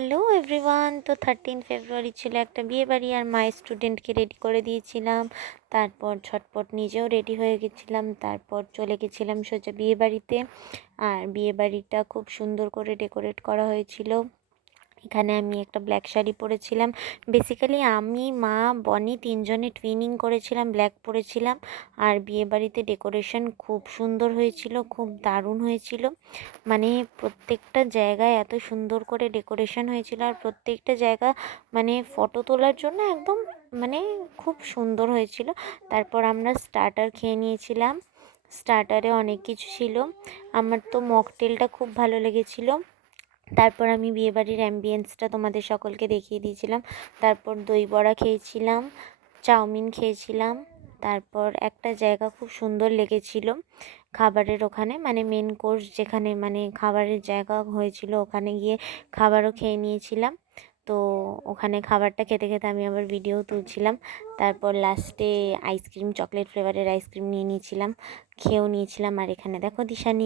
Hello everyone. তো 13 ফেব্রুয়ারি ছিল একটা বিয়েবাড়ি, আর মায়ের স্টুডেন্টকে রেডি করে দিয়েছিলাম। তারপর ঝটপট নিজেও রেডি হয়ে গেছিলাম। তারপর চলে গেছিলাম সোজা বিয়েবাড়িতে। আর বিয়েবাড়িটা খুব সুন্দর করে ডেকোরেট করা হয়েছিল। এখানে আমি একটা ব্ল্যাক শাড়ি পরেছিলাম। বেসিক্যালি আমি, মা, বনি তিনজনে টুইনিং করেছিলাম, ব্ল্যাক পরেছিলাম। আর বিয়েবাড়িতে ডেকোরেশন খুব সুন্দর হয়েছিল, খুব দারুণ হয়েছিল। মানে প্রত্যেকটা জায়গায় এত সুন্দর করে ডেকোরেশন হয়েছিল, আর প্রত্যেকটা জায়গা মানে ফটো তোলার জন্য একদম মানে খুব সুন্দর হয়েছিল। তারপর আমরা স্টার্টার খেয়ে নিয়েছিলাম। স্টার্টারে অনেক কিছু ছিল। আমার তো মকটেলটা খুব ভালো লেগেছিলো। তারপর আমি বিয়েবাড়ির অ্যাম্বিয়েন্সটা তোমাদের সকলকে দেখিয়ে দিয়েছিলাম। তারপর দই বড়া খেয়েছিলাম, চাউমিন খেয়েছিলাম। তারপর একটা জায়গা খুব সুন্দর লেগেছিল খাবারের ওখানে, মানে মেন কোর্স যেখানে মানে খাবারের জায়গা হয়েছিল, ওখানে গিয়ে খাবারও খেয়ে নিয়েছিলাম। তো ওখানে খাবারটা খেতে খেতে আমি আবার ভিডিও তুলছিলাম। তারপর লাস্টে আইসক্রিম, চকলেট ফ্লেভারের আইসক্রিম নিয়ে নিয়েছিলাম, খেয়েও নিয়েছিলাম। আর এখানে দেখো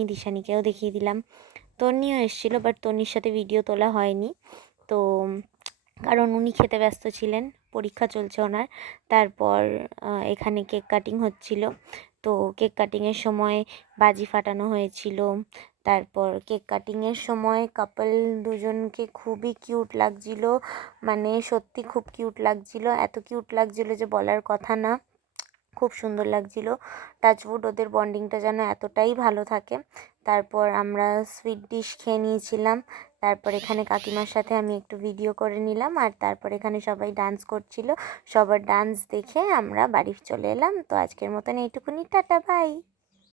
দিশানিকেও দেখিয়ে দিলাম। তন্নিও এসেছিলো, বাট তন্নির সাথে ভিডিও তোলা হয়নি। তো কারণ উনি খেতে ব্যস্ত ছিলেন, পরীক্ষা চলছে ওনার। তারপর এখানে কেক কাটিং হচ্ছিল। তো কেক কাটিংয়ের সময় বাজি ফাটানো হয়েছিল। তারপর কেক কাটিংয়ের সময় কাপল দুজনকে খুবই কিউট লাগছিল, মানে সত্যি খুব কিউট লাগছিল, এত কিউট লাগছিল যে বলার কথা না। খুব সুন্দর লাগছিল। টাচউড ওদের বন্ডিংটা যেন এতটাই ভালো থাকে। তারপর আমরা সুইট ডিশ খেয়ে নিয়েছিলাম। তারপর এখানে কাকিমার সাথে আমি একটু ভিডিও করে নিলাম। আর তারপর এখানে সবাই ডান্স করছিল। সবার ডান্স দেখে আমরা বাড়ি চলে এলাম। তো আজকের মতন এইটুকুনি, টাটা বাই।